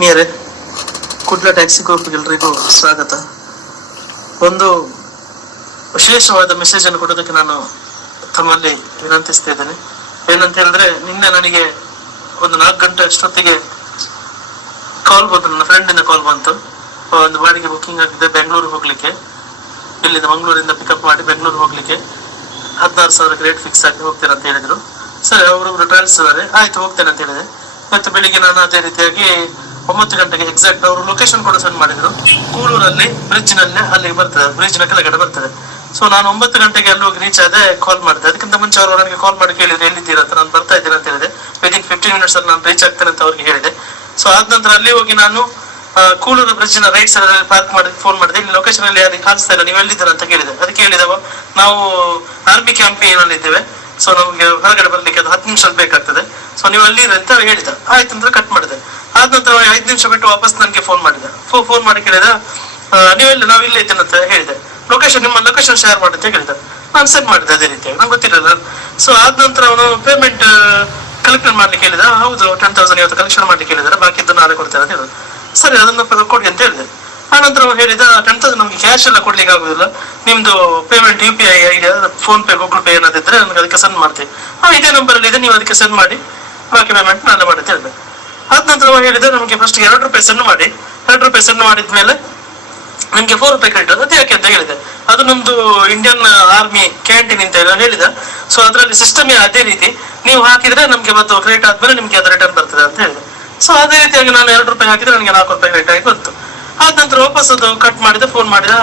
ಆತ್ಮೀಯರೇ ಕುಡ್ಲ ಟ್ಯಾಕ್ಸಿ ಗ್ರೂಪ್ಗೆ ಎಲ್ರಿಗೂ ಸ್ವಾಗತ. ಒಂದು ವಿಶೇಷವಾದ ಮೆಸೇಜ್ ಅನ್ನು ಕೊಡೋದಕ್ಕೆ ನಾನು ತಮ್ಮಲ್ಲಿ ವಿನಂತಿಸ್ತಾ ಇದ್ದೇನೆ. ಏನಂತ ಹೇಳಿದ್ರೆ ನಿನ್ನೆ ನನಗೆ ಒಂದು ನಾಲ್ಕು ಗಂಟೆ ಅಷ್ಟೊತ್ತಿಗೆ ಕಾಲ್ ಬಂತು, ನನ್ನ ಫ್ರೆಂಡಿನ ಕಾಲ್ ಬಂತು. ಒಂದು ಬಾಡಿಗೆ ಬುಕ್ಕಿಂಗ್ ಆಗಿದೆ ಬೆಂಗಳೂರು ಹೋಗ್ಲಿಕ್ಕೆ. ಇಲ್ಲಿಂದ ಮಂಗಳೂರಿಂದ ಪಿಕಪ್ ಮಾಡಿ ಬೆಂಗಳೂರು ಹೋಗ್ಲಿಕ್ಕೆ. ಹದಿನಾರು ಸಾವಿರಕ್ಕೆ ರೇಟ್ ಫಿಕ್ಸ್ ಆಗಿ ಹೋಗ್ತೇನೆ ಅಂತ ಹೇಳಿದ್ರು. ಸರಿ, ಅವರೊಬ್ರು ಟ್ರಾವೆಲ್ಸ್ ಇದ್ದಾರೆ ಆಯ್ತು, ಹೋಗ್ತೇನೆ ಅಂತ ಹೇಳಿದೆ. ಮತ್ತೆ ಬೆಳಿಗ್ಗೆ ನಾನು ಅದೇ ರೀತಿಯಾಗಿ ಒಂಬತ್ತು ಗಂಟೆಗೆ ಎಕ್ಸಾಕ್ಟ್ ಅವರು ಲೊಕೇಶನ್ ಕೂಡ ಸೆಂಡ್ ಮಾಡಿದ್ರು. ಕೂಡೂರಲ್ಲಿ ಬ್ರಿಡ್ಜ್ನಲ್ಲಿ ಅಲ್ಲಿಗೆ ಬರ್ತದೆ. ಬ್ರಿಡ್ಜ್ನ ಕೆಳಗಡೆ ಬರ್ತದೆ. ಸೊ ನಾನು ಒಂಬತ್ತು ಗಂಟೆಗೆ ಅಲ್ಲಿ ಹೋಗಿ ರೀಚ್ ಆದೆ ಕಾಲ್ ಮಾಡಿದೆ. ಅದಕ್ಕಿಂತ ಮುಂಚೆ ಅವರು ನನಗೆ ಕಾಲ್ ಮಾಡಿ ಕೇಳಿದ್ರು, ಎಲ್ಲಿದ್ದೀರಾ? ಅಂತ. ನಾನು ಬರ್ತಾ ಇದ್ದೀನಿ ಅಂತ ಹೇಳಿದೆ. ವಿದಿನ್ ಫಿಫ್ಟೀನ್ ಮಿನಿಟ್ಸ್ ಅಲ್ಲಿ ನಾನು ರೀಚ್ ಆಗ್ತೇನೆ ಅಂತ ಅವ್ರಿಗೆ ಹೇಳಿದೆ. ಸೊ ಆದ ನಂತರ ಅಲ್ಲಿ ಹೋಗಿ ನಾನು ಕೂಲೂರು ಬ್ರಿಡ್ಜ್ನ ರೈಟ್ ಸೈಡ್ ಅಲ್ಲಿ ಪಾರ್ಕ್ ಮಾಡಿ ಫೋನ್ ಮಾಡಿದೆ. ಇಲ್ಲಿ ಲೊಕೇಶನ್ ಅಲ್ಲಿ ಯಾರಿಗೆ ಕಾಣಿಸ್ತಾ ಇಲ್ಲ, ನೀವು ಎಲ್ಲಿದ್ದೀರಾ? ಅಂತ ಕೇಳಿದೆ. ಅದಕ್ಕೆ ಹೇಳಿದವ ನಾವು ಆರ್ಮಿ ಕ್ಯಾಂಪ್ ಇದ್ದೇವೆ. ಸೊ ನಮ್ಗೆ ಹೊರಗಡೆ ಬರ್ಲಿಕ್ಕೆ ಅದು ಹತ್ತು ನಿಮಿಷ ಬೇಕಾಗ್ತದೆ. ಸೊ ನೀವು ಅಲ್ಲಿ ಅಂತ ಹೇಳಿದ. ಆಯ್ತು ಅಂದ್ರೆ ಕಟ್ ಮಾಡಿದೆ. ಆದ ನಂತರ ಐದು ನಿಮಿಷ ಬಿಟ್ಟು ವಾಪಸ್ ನನಗೆ ಫೋನ್ ಮಾಡಿದ. ಫೋನ್ ಮಾಡಿ ಕೇಳಿದ ನೀವೆಲ್ಲ ನಾವು ಇಲ್ಲೇ ಇದ್ದೇನೆ ಅಂತ ಹೇಳಿದೆ. ಲೊಕೇಶನ್ ನಿಮ್ಮ ಲೊಕೇಶನ್ ಶೇರ್ ಮಾಡಿ ಅಂತ ಹೇಳಿದ. ನಾನು ಸೆಂಡ್ ಮಾಡಿದೆ ಅದೇ ರೀತಿಯಾಗಿ. ನಂಗೆ ಗೊತ್ತಿರಲಿಲ್ಲ ಸೊ ಆದ ನಂತರ ಅವನು ಪೇಮೆಂಟ್ ಕಲೆಕ್ಟ್ ಮಾಡ್ಲಿಕ್ಕೆ ಹೇಳಿದ, ಹೌದು ಟೆನ್ ತೌಸಂಡ್ ಇವತ್ತು ಕಲೆಕ್ಷನ್ ಮಾಡ್ಲಿಕ್ಕೆ ಬಾಕಿ ಬಾಕಿದ್ದು ನಾಳೆ ಕೊಡ್ತೇನೆ ಅಂತ ಹೇಳಿದ್ರು. ಸರಿ, ಅದನ್ನ ಕೊಡಿ ಅಂತ ಹೇಳಿದೆ. ಆನಂತರ ಹೇಳಿದ ಟೆನ್ ನಮ್ಗೆ ಕ್ಯಾಶ್ ಎಲ್ಲ ಕೊಡ್ಲಿಕ್ಕೆ ಆಗುದಿಲ್ಲ. ನಿಮ್ದು payment U P I idea PhonePe Google pay ಏನಾದಿದ್ರೆ ನನಗೆ ಅದಕ್ಕೆ ಸೆಂಡ್ ಮಾಡ್ತೀವಿ. ಹಾ ಇದೇ ನಂಬರ್ ಅಲ್ಲಿ ಇದೆ, ನೀವು ಅದಕ್ಕೆ ಸೆಂಡ್ ಮಾಡಿ, ಬಾಕಿ ಪೇಮೆಂಟ್ ನಾನು ಮಾಡಿ ಹೇಳಿದೆ. ಆದ ನಂತರ ಹೇಳಿದ್ರೆ ಹೇಳಿದ, ನಮಗೆ ಫಸ್ಟ್ ಎರಡು ರೂಪಾಯಿ ಸೆಂಡ್ ಮಾಡಿ. ಎರಡು ರೂಪಾಯಿ ಸೆಂಡ್ ಮಾಡಿದ್ಮೇಲೆ ನಿಮ್ಗೆ ಫೋರ್ ರೂಪಾಯಿ ಕ್ರೆಡಿಟ್ ಅದು ಯಾಕೆ ಅಂತ ಹೇಳಿದೆ. ಅದು ನಮ್ದು ಇಂಡಿಯನ್ ಆರ್ಮಿ ಕ್ಯಾಂಟೀನ್ ಅಂತ ಎಲ್ಲ ಹೇಳಿದ. ಸೊ ಅದರಲ್ಲಿ ಸಿಸ್ಟಮ್ ಅದೇ ರೀತಿ. ನೀವು ಹಾಕಿದ್ರೆ ನಮ್ಗೆ ಮತ್ತು ಕ್ರೆಡಿಟ್ ಆದ್ಮೇಲೆ ನಿಮ್ಗೆ ಅದು ರಿಟರ್ನ್ ಬರ್ತದೆ ಅಂತ ಹೇಳಿದೆ. ಸೊ ಅದೇ ರೀತಿಯಾಗಿ ನಾನು ಎರಡು ರೂಪಾಯಿ ಹಾಕಿದ್ರೆ ನನಗೆ ನಾಲ್ಕು ರೂಪಾಯಿ ಕ್ರೆಡಿಟ್ ಆಗಿ ಬಂತು ವಾಪಸ್ ಅದು ಕಟ್ ಮಾಡಿದೆ ಫೋನ್ ಮಾಡಿದ.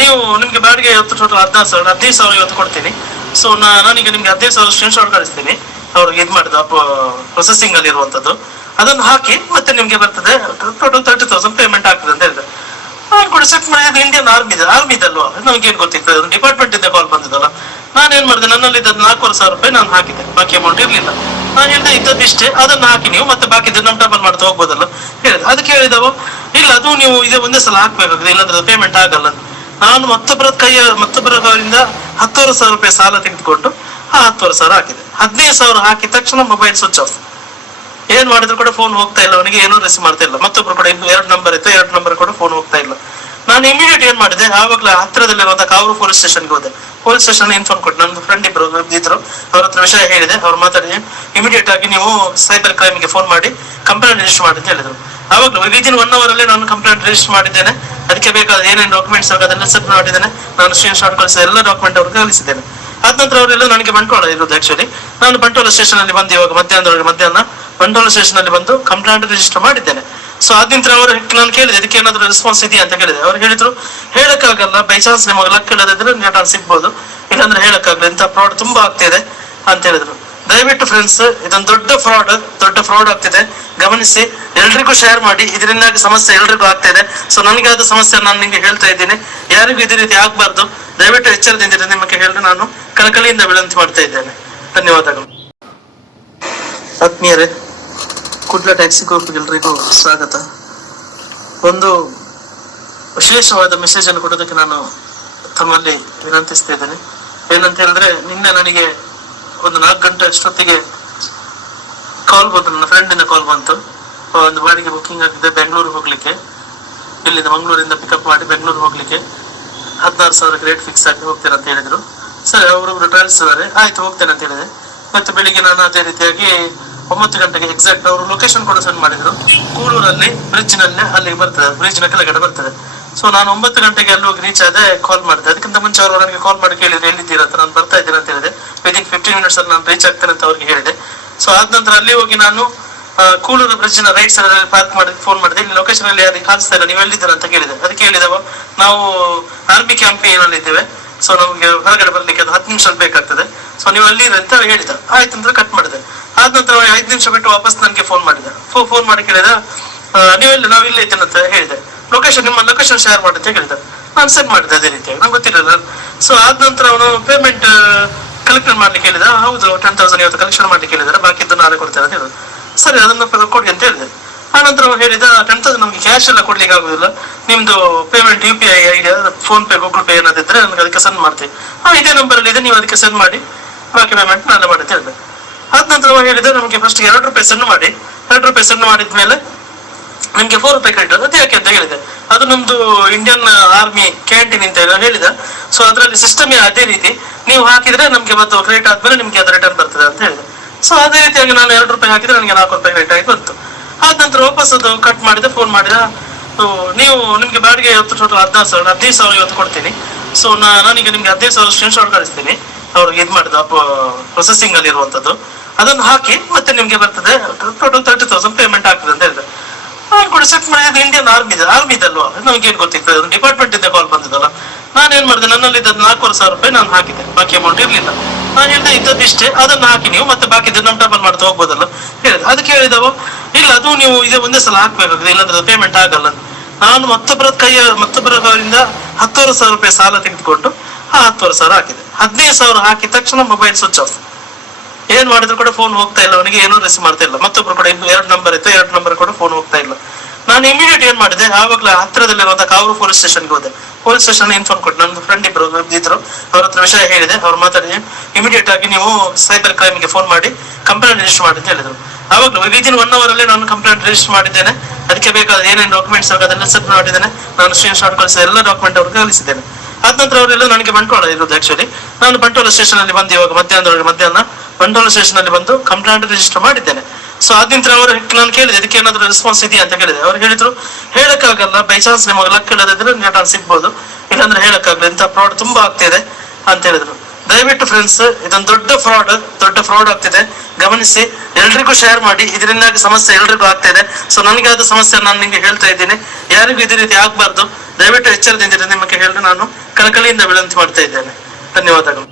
ನೀವು ನಿಮ್ಗೆ ಬಾಡಿಗೆ ಇವತ್ತು ಟೋಟಲ್ ಹದಿನಾರು ಸಾವಿರ, ಹದಿನೈದು ಸಾವಿರ ಇವತ್ತು ಕೊಡ್ತೀನಿ. ಸೊ ನಾನೀಗ ನಿಮ್ಗೆ ಹದಿನೈದು ಸಾವಿರ ಸ್ಕ್ರೀನ್ ಶಾಟ್ ಕಳಿಸ್ತೀನಿ. ಅವ್ರಿಗೆ ಇದು ಮಾಡಿದ ಪ್ರೊಸೆಸಿಂಗ್ ಅಲ್ಲಿ ಇರುವಂತದ್ದು. ಅದನ್ನು ಹಾಕಿ ಮತ್ತೆ ನಿಮ್ಗೆ ಬರ್ತದೆ. ಟೋಟಲ್ ತರ್ಟಿ ತೌಸಂಡ್ ಪೇಮೆಂಟ್ ಆಗ್ತದೆ ಅಂತ ಹೇಳಿದೆ ನಾನು ಕೂಡ ಚೆಕ್ ಮಾಡಿದ್ರೆ ಇಂಡಿಯನ್ ಆರ್ಮಿ ಇದೆ ಆರ್ಮಿ ಇದಲ್ವಾ ನಮ್ಗೆ ಏನ್ ಗೊತ್ತಿತ್ತು? ಡಿಪಾರ್ಟ್ಮೆಂಟ್ ಇಂದ ಕಾಲ್ ಬಂದಿದ್ದಲ್ಲ ನಾನು ಏನ್ ಮಾಡಿದೆ? ನನ್ನಲ್ಲಿ ಇದ್ದ ನಾಲ್ಕೂವರೆ ಸಾವಿರ ರೂಪಾಯಿ ನಾನು ಹಾಕಿದೆ ಬಾಕಿ ಅಮೌಂಟ್ ಇರ್ಲಿಲ್ಲ. ನಾನು ಹೇಳಿದೆ ಇದ್ದದ್ದು ಇಷ್ಟೇ ಅದನ್ನ ಹಾಕಿ ನೀವು ಮತ್ತೆ ಬಾಕಿ ನಮ್ಮ ಡಬಲ್ ಮಾಡ್ತಾ ಹೋಗ್ಬೋದಲ್ಲ. ಅದಕ್ಕೆ ಹೇಳಿದವ, ಇಲ್ಲ, ಅದು ನೀವು ಇದೇ ಒಂದೇ ಸಲ ಹಾಕ್ಬೇಕಾಗಿದೆ ಇಲ್ಲಾಂದ್ರೆ ಪೇಮೆಂಟ್ ಆಗಲ್ಲ ನಾನು ಮತ್ತೊಬ್ಬರ ಕೈಯ, ಮತ್ತೊಬ್ಬರ ಕೈಯಿಂದ ಹತ್ತುವರೆ ಸಾವಿರ ರೂಪಾಯಿ ಸಾಲ ತೆಗೆದುಕೊಂಡು ಆ ಹತ್ತುವರೆ ಸಾವಿರ ಹಾಕಿದೆ. ಹದಿನೈದು ಸಾವಿರ ಹಾಕಿದ ತಕ್ಷಣ ಮೊಬೈಲ್ ಸ್ವಿಚ್ ಆಫ್ ಏನ್ ಮಾಡಿದ್ರು ಕೂಡ ಫೋನ್ ಹೋಗ್ತಾ ಇಲ್ಲ, ಅವನಿಗೆ ಏನೂ ರಿಸೀವ್ ಮಾಡ್ತಾ ಇಲ್ಲ. ಮತ್ತೊಬ್ರು ಕೂಡ ಇನ್ನು ಎರಡು ನಂಬರ್ ಇತ್ತು, ಎರಡು ನಂಬರ್ ಕೂಡ ಫೋನ್ ಹೋಗ್ತಾ ಇಲ್ಲ. ನಾನು ಇಮಿಡಿಯೇಟ್ ಏನ್ ಮಾಡಿದೆ, ಆವಾಗಲೇ ಹತ್ತಿರದಲ್ಲಿರುವಂತ ಕಾವೂರು ಪೊಲೀಸ್ ಸ್ಟೇಷನ್ಗೆ ಹೋದೆ. ಪೊಲೀಸ್ ಸ್ಟೇಷನ್ ಇನ್ಫಾರ್ಮ್ ಕೊಟ್ಟು ನನ್ನ ಫ್ರೆಂಡ್ ಇಬ್ರು ಇದ್ರು. ಅವ್ರ ಹತ್ರ ವಿಷಯ ಹೇಳಿದೆ. ಅವ್ರು ಮಾತಾಡಿದೆ ಇಮಿಡಿಯೇಟ್ ಆಗಿ ನೀವು ಸೈಬರ್ ಕ್ರೈಮ್ಗೆ ಫೋನ್ ಮಾಡಿ ಕಂಪ್ಲೇಂಟ್ ರಿಜಿಸ್ಟರ್ ಮಾಡಿ ಅಂತ ಹೇಳಿದ್ರು. ಆವಾಗಲೂ ವಿದಿನ್ ಒನ್ ಅವರ್ ಅಲ್ಲಿ ನಾನು ಕಂಪ್ಲೇಂಟ್ ರಿಜಿಸ್ಟರ್ ಮಾಡಿದ್ದೇನೆ. ಅದಕ್ಕೆ ಬೇಕಾದ ಏನೇನು ಡಾಕ್ಯುಮೆಂಟ್ಸ್ ಅದನ್ನ ಸಬ್ ಮಾಡಿದ್ದೇನೆ. ನಾನು ಸ್ಕ್ರೀನ್ ಶಾಟ್ ಕಳಿಸಿದ ಎಲ್ಲ ಡಾಕ್ಯುಮೆಂಟ್ ಅವ್ರಿಗೆ ಕಳಿಸಿದ್ದೇನೆ. ಅದ ನಂತರ ಅವರೆಲ್ಲ ನನಗೆ ಬಂಟ್ವಾಳ ಇರೋದು ಆಕ್ಚುಲಿ ನಾನು ಬಂಟ್ವಾಳ ಸ್ಟೇಷನ್ ಅಲ್ಲಿ ಬಂದು ಇವಾಗ ಮಧ್ಯಾಹ್ನದವರೆಗೆ ಮಧ್ಯಾಹ್ನ ಬಂಟ್ವಾಳ ಸ್ಟೇಷನ್ ಅಲ್ಲಿ ಬಂದು ಕಂಪ್ಲೇಂಟ್ ರಿಜಿಸ್ಟರ್ ಮಾಡಿದ್ದೇನೆ. ಸೊ ಆದ ಅವರು ನಾನು ಕೇಳಿದೆ, ಇದಕ್ಕೆ ಏನಾದ್ರು ರೆಸ್ಪಾನ್ಸ್ ಇದೆಯಾ? ಅಂತ ಕೇಳಿದೆ. ಅವ್ರು ಹೇಳಿದ್ರು, ಹೇಳಕ್ಕಾಗಲ್ಲ ಬೈ ಚಾನ್ಸ್ ನಿಮಗೆ ಲಕ್ ಇಲ್ಲದಿದ್ರೆ ರಿಟರ್ನ್ ಸಿಗ್ಬೋದು. ಇಲ್ಲಾಂದ್ರೆ ಹೇಳಕ್ಕಾಗಲ್ಲ ಇಂಥ ಫ್ರಾಡ್ ತುಂಬಾ ಆಗ್ತಿದೆ ಅಂತ ಹೇಳಿದ್ರು. ದಯವಿಟ್ಟು ಫ್ರೆಂಡ್ಸ್ ಇದೊಂದು ದೊಡ್ಡ ಫ್ರಾಡ್ ದೊಡ್ಡ ಫ್ರಾಡ್ ಆಗ್ತಿದೆ. ಗಮನಿಸಿ, ಎಲ್ರಿಗೂ ಶೇರ್ ಮಾಡಿ. ಇದರಿಂದಾಗಿ ಸಮಸ್ಯೆ ಎಲ್ರಿಗೂ ಆಗ್ತಾ ಇದೆ. ಸೊ ನನಗೆ ಆದ ಸಮಸ್ಯೆ ನಾನು ನಿಮಗೆ ಹೇಳ್ತಾ ಇದ್ದೀನಿ. ಯಾರಿಗೂ ಇದೇ ರೀತಿ ಆಗ್ಬಾರ್ದು. ದಯವಿಟ್ಟು ಎಚ್ಚರದಿಂದ ನಿಮಗೆ ಹೇಳಿ ನಾನು ಕಳಕಳಿಯಿಂದ ವಿನಂತಿ ಮಾಡ್ತಾ ಇದ್ದೇನೆ. ಧನ್ಯವಾದಗಳು. ಆತ್ಮೀಯರೇ ಕುಡ್ಲ ಟ್ಯಾಕ್ಸಿ ಗ್ರೂಪ್ಗೆ ಎಲ್ರಿಗೂ ಸ್ವಾಗತ. ಒಂದು ವಿಶೇಷವಾದ ಮೆಸೇಜ್ ಅನ್ನು ಕೊಡೋದಕ್ಕೆ ನಾನು ತಮ್ಮಲ್ಲಿ ವಿನಂತಿಸ್ತಾ ಇದ್ದೇನೆ. ಏನಂತ ಹೇಳಿದ್ರೆ, ನಿನ್ನೆ ನನಗೆ ಒಂದು ನಾಲ್ಕು ಗಂಟೆ ಅಷ್ಟೊತ್ತಿಗೆ ಕಾಲ್ ಬಂತು, ನನ್ನ ಫ್ರೆಂಡಿನ ಕಾಲ್ ಬಂತು. ಒಂದು ಬಾಡಿಗೆ ಬುಕ್ಕಿಂಗ್ ಆಗಿದೆ ಬೆಂಗಳೂರು ಹೋಗ್ಲಿಕ್ಕೆ. ಇಲ್ಲಿಂದ ಮಂಗಳೂರಿಂದ ಪಿಕಪ್ ಮಾಡಿ ಬೆಂಗಳೂರು ಹೋಗ್ಲಿಕ್ಕೆ. ಹದಿನಾರು ಸಾವಿರಕ್ಕೆ ರೇಟ್ ಫಿಕ್ಸ್ ಆಗಿ ಹೋಗ್ತೀರ ಅಂತ ಹೇಳಿದ್ರು. ಸರಿ, ಅವರೊಬ್ರು ಟ್ರಾವೆಲ್ಸ್ ಇದ್ದಾರೆ ಆಯ್ತು, ಹೋಗ್ತೇನೆ ಅಂತ ಹೇಳಿದೆ. ಮತ್ತೆ ಬೆಳಿಗ್ಗೆ ನಾನು ಅದೇ ರೀತಿಯಾಗಿ ಒಂಬತ್ತು ಗಂಟೆಗೆ ಎಕ್ಸಾಕ್ಟ್ ಅವರು ಲೊಕೇಶನ್ ಕೂಡ ಸೆಂಡ್ ಮಾಡಿದ್ರು. ಕೂಡೂರಲ್ಲಿ ಬ್ರಿಡ್ಜ್ನಲ್ಲಿ ಅಲ್ಲಿಗೆ ಬರ್ತದೆ. ಬ್ರಿಡ್ಜ್ನ ಕೆಳಗಡೆ ಬರ್ತದೆ. ಸೊ ನಾನು ಒಂಬತ್ತು ಗಂಟೆಗೆ ಅಲ್ಲಿ ಹೋಗಿ ರೀಚ್ ಆದೆ ಕಾಲ್ ಮಾಡಿದೆ. ಅದಕ್ಕಿಂತ ಮುಂಚೆ ಅವರು ನನಗೆ ಕಾಲ್ ಮಾಡಿ ಕೇಳಿದ್ರು, ಎಲ್ಲಿದ್ದೀರಾ? ಅಂತ ನಾನು ಬರ್ತಾ ಇದ್ದೀನಿ ಅಂತ ಹೇಳಿದೆ. ವಿದಿನ್ ಫಿಫ್ಟೀನ್ ಮಿನಿಟ್ಸ್ ಅಲ್ಲಿ ನಾನು ರೀಚ್ ಆಗ್ತೇನೆ ಅಂತ ಅವ್ರಿಗೆ ಹೇಳಿದೆ. ಸೊ ಆದ ನಂತರ ಅಲ್ಲಿ ಹೋಗಿ ನಾನು ಕೂಲೂರು ಬ್ರಿಡ್ಜ್ನ ರೈಟ್ ಸೈಡ್ ಅಲ್ಲಿ ಪಾರ್ಕ್ ಮಾಡಿ ಫೋನ್ ಮಾಡಿದೆ. ಇಲ್ಲಿ ಲೊಕೇಶನ್ ಅಲ್ಲಿ ಯಾರಿಗೆ ಕಾಣಿಸ್ತಾ ಇಲ್ಲ, ನೀವು ಎಲ್ಲಿದ್ದೀರಾ? ಅಂತ ಕೇಳಿದೆ. ಅದಕ್ಕೆ ಹೇಳಿದವ ನಾವು ಆರ್ಮಿ ಕ್ಯಾಂಪ್ ಏನಲ್ಲಿ ಇದ್ದೇವೆ. ಸೊ ನಮ್ಗೆ ಹೊರಗಡೆ ಬರ್ಲಿಕ್ಕೆ ಅದು ಹತ್ತು ನಿಮಿಷ ಬೇಕಾಗ್ತದೆ. ಸೊ ನೀವು ಅಲ್ಲಿ ಅಂತ ಹೇಳಿದ. ಆಯ್ತು ಅಂದ್ರೆ ಕಟ್ ಮಾಡಿದೆ. ಆದ ನಂತರ ಐದು ನಿಮಿಷ ಬಿಟ್ಟು ವಾಪಸ್ ನನಗೆ ಫೋನ್ ಮಾಡಿದ. ಫೋನ್ ಮಾಡಿ ಕೇಳಿದ ನೀವೆಲ್ಲ ನಾವು ಇಲ್ಲೇ ಇದ್ದೇನೆ ಅಂತ ಹೇಳಿದೆ. ಲೊಕೇಶನ್ ನಿಮ್ಮ ಲೊಕೇಶನ್ ಶೇರ್ ಮಾಡಿ ಅಂತ ಹೇಳಿದ. ನಾನು ಸೆಂಡ್ ಮಾಡಿದೆ ಅದೇ ರೀತಿಯಾಗಿ. ನಂಗೆ ಗೊತ್ತಿರಲಿಲ್ಲ ಸೊ ಆದ ನಂತರ ಅವನು ಪೇಮೆಂಟ್ ಕಲೆಕ್ಟ್ ಮಾಡ್ಲಿಕ್ಕೆ ಹೇಳಿದ. ಹೌದು ಟೆನ್ ತೌಸಂಡ್ ಇವತ್ತು ಕಲೆಕ್ಷನ್ ಮಾಡ್ಲಿಕ್ಕೆ ಹೇಳಿದಾರೆ. ಬಾಕಿದ್ದು ನಾಳೆ ಕೊಡ್ತೇನೆ ಅಂತ ಹೇಳಿದ್ರು ಸರಿ, ಅದನ್ನು ಕೊಡಿ ಅಂತ ಹೇಳಿದೆ. ಅವ್ನು ಹೇಳಿದ ಟೆನ್ ನಮ್ಗೆ ಕ್ಯಾಶ್ ಎಲ್ಲ ಕೊಡ್ಲಿಕ್ಕೆ ಆಗುದಿಲ್ಲ. ನಿಮ್ದು payment U P I idea PhonePe Google pay ಏನಾದಿದ್ರೆ ನನಗೆ ಅದಕ್ಕೆ ಸೆಂಡ್ ಮಾಡ್ತೀವಿ ಹಾ, ಇದೇ ನಂಬರ್ ಅಲ್ಲಿ ಇದೆ, ನೀವು ಅದಕ್ಕೆ ಸೆಂಡ್ ಮಾಡಿ. ಬಾಕಿ ಪೇಮೆಂಟ್ ನಾಳೆ ಮಾಡಿ ಅಂತ ಹೇಳಿದೆ ಆದ ನಂತರ ಹೇಳಿದ್ರೆ ನಮ್ಗೆ ನಮಗೆ ಫಸ್ಟ್ ಎರಡು ರೂಪಾಯಿ ಸೆಂಡ್ ಮಾಡಿ. ಎರಡು ರೂಪಾಯಿ ಸೆಂಡ್ ಮಾಡಿದ್ಮೇಲೆ ನಿಮ್ಗೆ ಫೋರ್ ರೂಪಾಯಿ ಕ್ರೆಡಿಟ್ ಅದು ಯಾಕೆ ಅಂತ ಹೇಳಿದೆ. ಅದು ನಮ್ದು ಇಂಡಿಯನ್ ಆರ್ಮಿ ಕ್ಯಾಂಟೀನ್ ಅಂತ ಎಲ್ಲ ಹೇಳಿದ. ಸೊ ಅದರಲ್ಲಿ ಸಿಸ್ಟಮ್ ಅದೇ ರೀತಿ. ನೀವು ಹಾಕಿದ್ರೆ ನಮ್ಗೆ ಮತ್ತು ಕ್ರೆಡಿಟ್ ಆದ್ಮೇಲೆ ನಿಮ್ಗೆ ಅದು ರಿಟರ್ನ್ ಬರ್ತದೆ ಅಂತ ಹೇಳಿದೆ. ಸೊ ಅದೇ ರೀತಿಯಾಗಿ ನಾನು ಎರಡು ರೂಪಾಯಿ ಹಾಕಿದ್ರೆ ನನಗೆ ನಾಲ್ಕು ರೂಪಾಯಿ ಕ್ರೆಡಿಟ್ ಆಗಿ ಆದ ನಂತರ ವಾಪಸ್ ಅದು ಕಟ್ ಮಾಡಿದೆ ಫೋನ್ ಮಾಡಿದ. ನೀವು ನಿಮ್ಗೆ ಬಾಡಿಗೆ ಇವತ್ತು ಟೋಟಲ್ ಹದಿನಾರು ಸಾವಿರ, ಹದಿನೈದು ಸಾವಿರ ಇವತ್ತು ಕೊಡ್ತೀನಿ. ಸೊ ನಾನೀಗ ನಿಮ್ಗೆ ಹದಿನೈದು ಸಾವಿರ ಸ್ಕ್ರೀನ್ ಶಾಟ್ ಕಳಿಸ್ತೀನಿ. ಅವ್ರಿಗೆ ಇದು ಮಾಡಿದ ಪ್ರೊಸೆಸಿಂಗ್ ಅಲ್ಲಿ ಇರುವಂತದ್ದು. ಅದನ್ನು ಹಾಕಿ ಮತ್ತೆ ನಿಮ್ಗೆ ಬರ್ತದೆ. ಟೋಟಲ್ ತರ್ಟಿ ತೌಸಂಡ್ ಪೇಮೆಂಟ್ ಆಗ್ತದೆ ಅಂತ ಹೇಳಿದೆ. ನಾನು ಕೂಡ ಚೆಕ್ ಮಾಡಿದ್ರೆ ಇಂಡಿಯನ್ ಆರ್ಮಿ ಇದೆ ಆರ್ಮಿ ಇದಲ್ವಾ ನಮ್ಗೆ ಏನ್ ಗೊತ್ತಿತ್ತು ಡಿಪಾರ್ಟ್ಮೆಂಟ್ ಇಂದ ಕಾಲ್ ಬಂದಿದ್ದಲ್ಲ ನಾನು ಏನ್ ಮಾಡಿದೆ ನನ್ನಲ್ಲಿ ನಾಲ್ಕೂವರೆ ಸಾವಿರ ರೂಪಾಯಿ ನಾನು ಹಾಕಿದೆ ಬಾಕಿ ಅಮೌಂಟ್ ಇರ್ಲಿಲ್ಲ. ನಾನು ಹೇಳಿದೆ ಇದ್ದದ್ದು ಇಷ್ಟೇ ಅದನ್ನ ಹಾಕಿ ನೀವು ಮತ್ತೆ ಬಾಕಿ ನಮ್ ಡಬಲ್ ಮಾಡ್ತಾ ಹೋಗ್ಬೋದಲ್ಲ? ಹೇಳಿದ್ರು. ಅದಕ್ಕೆ ಹೇಳಿದವು, ಇಲ್ಲ, ಅದು ನೀವು ಇದೇ ಒಂದೇ ಸಲ ಹಾಕ್ಬೇಕಾಗ್ತದೆ, ಇಲ್ಲಾಂದ್ರೆ ಪೇಮೆಂಟ್ ಆಗಲ್ಲ. ನಾನು ಮತ್ತೊಬ್ಬರ ಕೈಯ ಅವರಿಂದ ಹತ್ತುವರೆ ಸಾವಿರ ರೂಪಾಯಿ ಸಾಲ ತೆಗೆದುಕೊಂಡು, ಆ ಹತ್ತುವರೆ ಸಾವಿರ ಹಾಕಿದೆ. ಹದಿನೈದು ಸಾವಿರ ಹಾಕಿದ ತಕ್ಷಣ ಮೊಬೈಲ್ ಸ್ವಿಚ್ ಆಫ್ ಏನ್ ಮಾಡಿದ್ರು ಕೂಡ ಫೋನ್ ಹೋಗ್ತಾ ಇಲ್ಲ. ಅವನಿಗೆ ಏನೂ ರಿಸೀವ್ ಮಾಡ್ತಾ ಇಲ್ಲ. ಮತ್ತೊಬ್ರು ಕೂಡ ಇನ್ನು ಎರಡು ನಂಬರ್ ಇತ್ತು, ಎರಡು ನಂಬರ್ ಕೂಡ ಫೋನ್ ಹೋಗ್ತಾ ಇಲ್ಲ. ನಾನು ಇಮಿಡಿಯೇಟ್ ಏನ್ ಮಾಡಿದೆ? ಆವಾಗಲೇ ಹತ್ತಿರದಲ್ಲಿರುವಂತಹ ಕಾವೂರು ಪೊಲೀಸ್ ಸ್ಟೇಷನ್ಗೆ ಹೋದೆ. ಪೊಲೀಸ್ ಸ್ಟೇಷನ್ ಇನ್ಫಾರ್ಮ್ ಕೊಟ್ಟು ನನ್ನ ಫ್ರೆಂಡ್ ಇಬ್ರು ಇದ್ರು ಅವ್ರ ಹತ್ರ ವಿಷಯ ಹೇಳಿದೆ. ಅವ್ರು ಮಾತಾಡಿ ಇಮಿಡಿಯೇಟ್ ಆಗಿ ನೀವು ಸೈಬರ್ ಕ್ರೈಮ್ಗೆ ಫೋನ್ ಮಾಡಿ ಕಂಪ್ಲೇಂಟ್ ರಿಜಿಸ್ಟರ್ ಮಾಡಿ ಅಂತ ಹೇಳಿದ್ರು. ಆವಾಗಲೂ ವಿದಿನ್ ಒನ್ ಅವರ್ ಅಲ್ಲಿ ನಾನು ಕಂಪ್ಲೇಂಟ್ ರಿಜಿಸ್ಟರ್ ಮಾಡಿದ್ದೇನೆ. ಅದಕ್ಕೆ ಬೇಕಾದ ಏನೇನು ಡಾಕ್ಯುಮೆಂಟ್ಸ್ ಅದೆಲ್ಲ ಸೆಟ್ ಮಾಡಿದ್ದೇನೆ. ನಾನು ಸ್ಕ್ರೀನ್ ಶಾಟ್ ಕಳಿಸಿದ ಎಲ್ಲ ಡಾಕ್ಯುಮೆಂಟ್ ಅವ್ರಿಗೆ ಕಳಿಸಿದ್ದೇನೆ. ಅದ ನಂತರ ಅವರೆಲ್ಲ ನನಗೆ ಬಂಟ್ವಾಳ ಇರೋದು ಆಕ್ಚುಲಿ ನಾನು ಬಂಟ್ವಾಳ ಸ್ಟೇಷನ್ ಅಲ್ಲಿ ಬಂದು ಇವಾಗ ಮಧ್ಯಾಹ್ನದೊಳಗೆ ಮಧ್ಯಾಹ್ನ ಬಂಟ್ವಾಳ ಸ್ಟೇಷನ್ ಅಲ್ಲಿ ಬಂದು ಕಂಪ್ಲೇಂಟ್ ರಿಜಿಸ್ಟರ್ ಮಾಡಿದ್ದೇನೆ. ಸೊ ಆದ ನಂತರ ಅವರು ನಾನು ಕೇಳಿದೆ ಅದಕ್ಕೆ ಏನಾದ್ರೂ ರೆಸ್ಪಾನ್ಸ್ ಇದೆಯಾ? ಅಂತ ಕೇಳಿದೆ. ಅವ್ರು ಹೇಳಿದ್ರು, ಹೇಳಕ್ಕಾಗಲ್ಲ ಬೈ ಚಾನ್ಸ್ ನಿಮಗೆ ಲಕ್ ಇಲ್ಲದಿದ್ರೆ ರಿಟರ್ನ್ ಸಿಗ್ಬೋದು. ಇಲ್ಲಾಂದ್ರೆ ಹೇಳಕ್ಕಾಗಲ್ಲ ಇಂಥ ಫ್ರಾಡ್ ತುಂಬಾ ಆಗ್ತಿದೆ, ಅಂತ ಹೇಳಿದ್ರು. ದಯವಿಟ್ಟು ಫ್ರೆಂಡ್ಸ್ ಇದೊಂದು ದೊಡ್ಡ ಫ್ರಾಡ್ ದೊಡ್ಡ ಫ್ರಾಡ್ ಆಗ್ತಿದೆ. ಗಮನಿಸಿ, ಎಲ್ರಿಗೂ ಶೇರ್ ಮಾಡಿ. ಇದರಿಂದಾಗಿ ಸಮಸ್ಯೆ ಎಲ್ರಿಗೂ ಆಗ್ತಿದೆ. ಸೊ ನನಗೆ ಆದ ಸಮಸ್ಯೆ ನಾನು ನಿಮಗೆ ಹೇಳ್ತಾ ಇದ್ದೀನಿ. ಯಾರಿಗೂ ಇದೇ ರೀತಿ ಆಗಬಾರ್ದು. ದಯವಿಟ್ಟು ಎಚ್ಚರದಿಂದ ನಿಮಗೆ ಹೇಳಿ ನಾನು ಕಳಕಳಿಯಿಂದ ವಿನಂತಿ ಮಾಡ್ತಾ ಇದ್ದೇನೆ. ಧನ್ಯವಾದಗಳು.